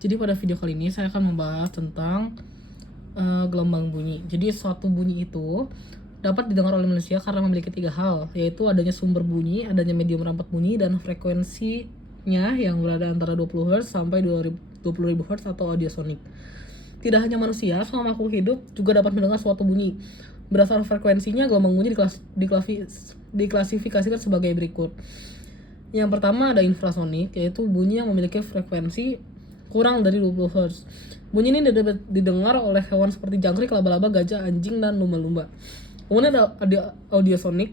Jadi pada video kali ini saya akan membahas tentang gelombang bunyi. Jadi suatu bunyi itu dapat didengar oleh manusia karena memiliki 3 hal, yaitu adanya sumber bunyi, adanya medium rampat bunyi, dan frekuensinya yang berada antara 20 Hz sampai 20.000 Hz atau audiosonik. Tidak hanya manusia, semua makhluk hidup juga dapat mendengar suatu bunyi. Berdasarkan frekuensinya, gelombang bunyi diklasifikasikan sebagai berikut. Yang pertama ada infrasonik, yaitu bunyi yang memiliki frekuensi kurang dari 20 Hz. Bunyi ini didengar oleh hewan seperti jangkrik, laba-laba, gajah, anjing, dan lumba-lumba. Kemudian ada audiosonik.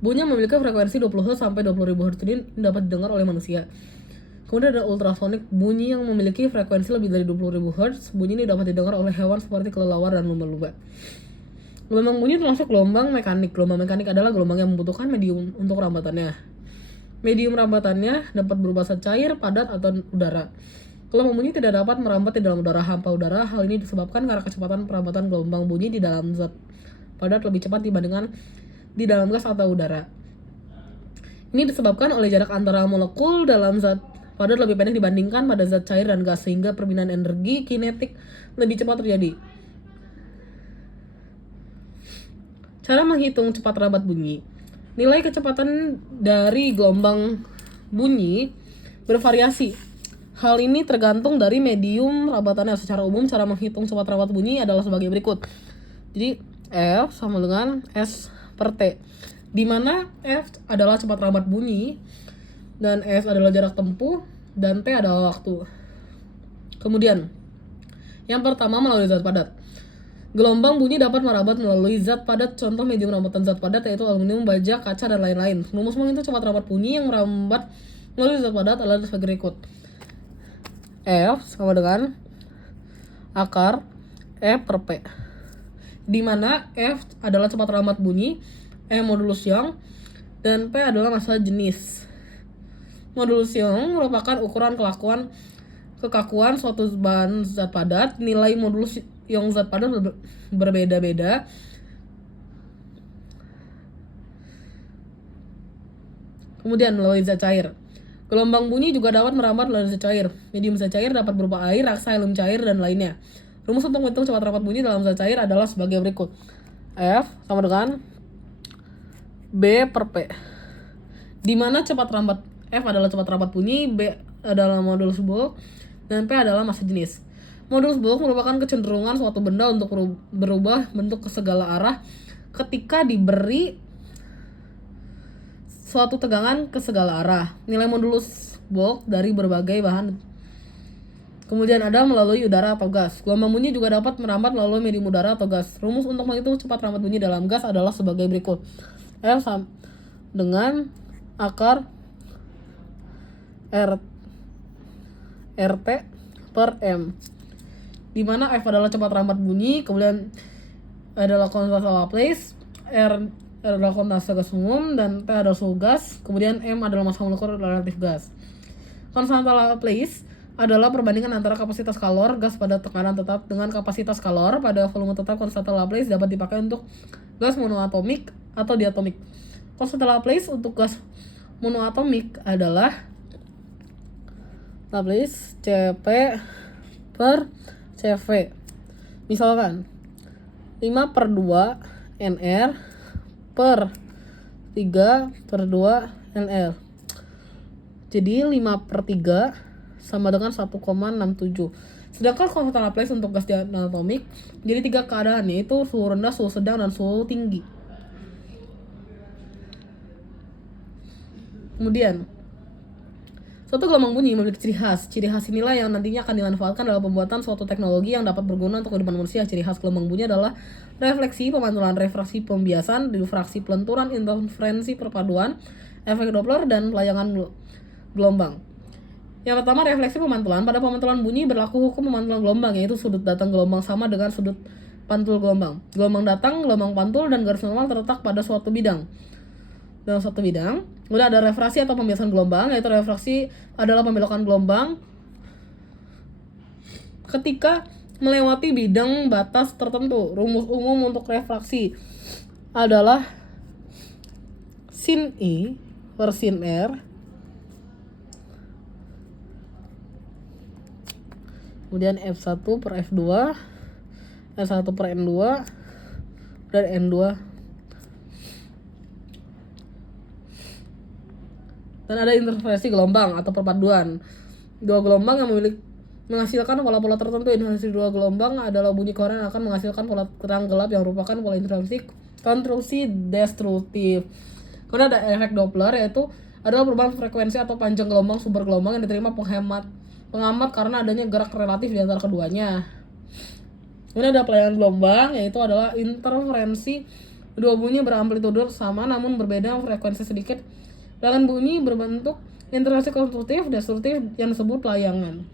Bunyi yang memiliki frekuensi 20 Hz sampai 20.000 Hz ini dapat didengar oleh manusia. Kemudian ada ultrasonik, bunyi yang memiliki frekuensi lebih dari 20.000 Hz. Bunyi ini dapat didengar oleh hewan seperti kelelawar dan lumba-lumba. Gelombang bunyi termasuk gelombang mekanik. Gelombang mekanik adalah gelombang yang membutuhkan medium untuk rambatannya. Medium rambatannya dapat berupa zat cair, padat, atau udara. Gelombang bunyi tidak dapat merambat di dalam udara, hampa udara. Hal ini disebabkan karena kecepatan perambatan gelombang bunyi di dalam zat padat lebih cepat dibandingkan di dalam gas atau udara. Ini disebabkan oleh jarak antara molekul dalam zat padat lebih pendek dibandingkan pada zat cair dan gas, sehingga perpindahan energi kinetik lebih cepat terjadi. Cara menghitung cepat rambat bunyi. Nilai kecepatan dari gelombang bunyi bervariasi. Hal ini tergantung dari medium rambatannya. Secara umum, cara menghitung cepat rambat bunyi adalah sebagai berikut. Jadi, F sama dengan S per T. Di mana F adalah cepat rambat bunyi, dan S adalah jarak tempuh, dan T adalah waktu. Kemudian, yang pertama melalui zat padat. Gelombang bunyi dapat merambat melalui zat padat. Contoh medium rambatan zat padat yaitu aluminium, baja, kaca, dan lain-lain. Rumus menghitung cepat rambat bunyi yang merambat melalui zat padat adalah sebagai berikut. F sama dengan akar E per P. Di mana F adalah cepat rambat bunyi, E modulus Young, dan P adalah massa jenis. Modulus Young merupakan ukuran kekakuan suatu bahan zat padat. Nilai modulus Young zat padat berbeda-beda. Kemudian melalui zat cair. Gelombang bunyi juga dapat merambat melalui zat cair. Medium zat cair dapat berupa air, raksa, helium cair, dan lainnya. Rumus untuk menghitung cepat rambat bunyi dalam zat cair adalah sebagai berikut. F sama dengan B per P. Di mana cepat rambat F adalah cepat rambat bunyi, B adalah modulus Bulk, dan P adalah massa jenis. Modulus Bulk merupakan kecenderungan suatu benda untuk berubah bentuk ke segala arah ketika diberi suatu tegangan ke segala arah. Nilai modulus Bulk dari berbagai bahan. Kemudian ada melalui udara atau gas. Gelombang bunyi juga dapat merambat melalui medium udara atau gas. Rumus untuk menghitung cepat rambat bunyi dalam gas adalah sebagai berikut. F sama dengan akar RT per M. Di mana F adalah cepat rambat bunyi, kemudian adalah konstanta Laplace, R adalah konstanta gas umum, dan P adalah suhu gas, kemudian M adalah massa molekul relatif gas. Konstanta Laplace adalah perbandingan antara kapasitas kalor gas pada tekanan tetap dengan kapasitas kalor pada volume tetap. Konstanta Laplace dapat dipakai untuk gas monoatomik atau diatomik. Konstanta Laplace untuk gas monoatomik adalah Laplace Cp per Cv. Misalkan 5 per 2 NR per 3 per 2 NR. Jadi 5 per 3 sama dengan 1,67. Sedangkan konstanta Laplace untuk gas diatomik jadi 3 keadaan, yaitu suhu rendah, suhu sedang, dan suhu tinggi. Kemudian suatu gelombang bunyi memiliki ciri khas. Ciri khas inilah yang nantinya akan dimanfaatkan dalam pembuatan suatu teknologi yang dapat berguna untuk kehidupan manusia. Ciri khas gelombang bunyi adalah refleksi, pemantulan, refraksi, pembiasan, difraksi, pelenturan, interferensi, perpaduan, efek Doppler, dan pelayangan gelombang. Yang pertama, refleksi pemantulan. Pada pemantulan bunyi berlaku hukum pemantulan gelombang, yaitu sudut datang gelombang sama dengan sudut pantul gelombang. Gelombang datang, gelombang pantul, dan garis normal terletak pada suatu bidang. Dalam satu bidang. Kemudian ada refraksi atau pembiasan gelombang, yaitu refraksi adalah pembelokan gelombang ketika melewati bidang batas tertentu. Rumus umum untuk refraksi adalah sin I per sin R kemudian F1 per F2, S1 per N2, dan N2. Dan ada interferensi gelombang atau perpaduan. Dua gelombang yang menghasilkan pola-pola tertentu. Interferensi dua gelombang adalah bunyi koran yang akan menghasilkan pola terang gelap yang merupakan pola interferensi konstruksi destruktif. Kemudian ada efek Doppler, yaitu adalah perubahan frekuensi atau panjang gelombang sumber gelombang yang diterima pengamat karena adanya gerak relatif di antara keduanya. Kemudian ada pelayanan gelombang, yaitu adalah interferensi dua bunyi beramplitude sama namun berbeda frekuensi sedikit dengan bunyi berbentuk interferensi konstruktif destruktif yang disebut layangan.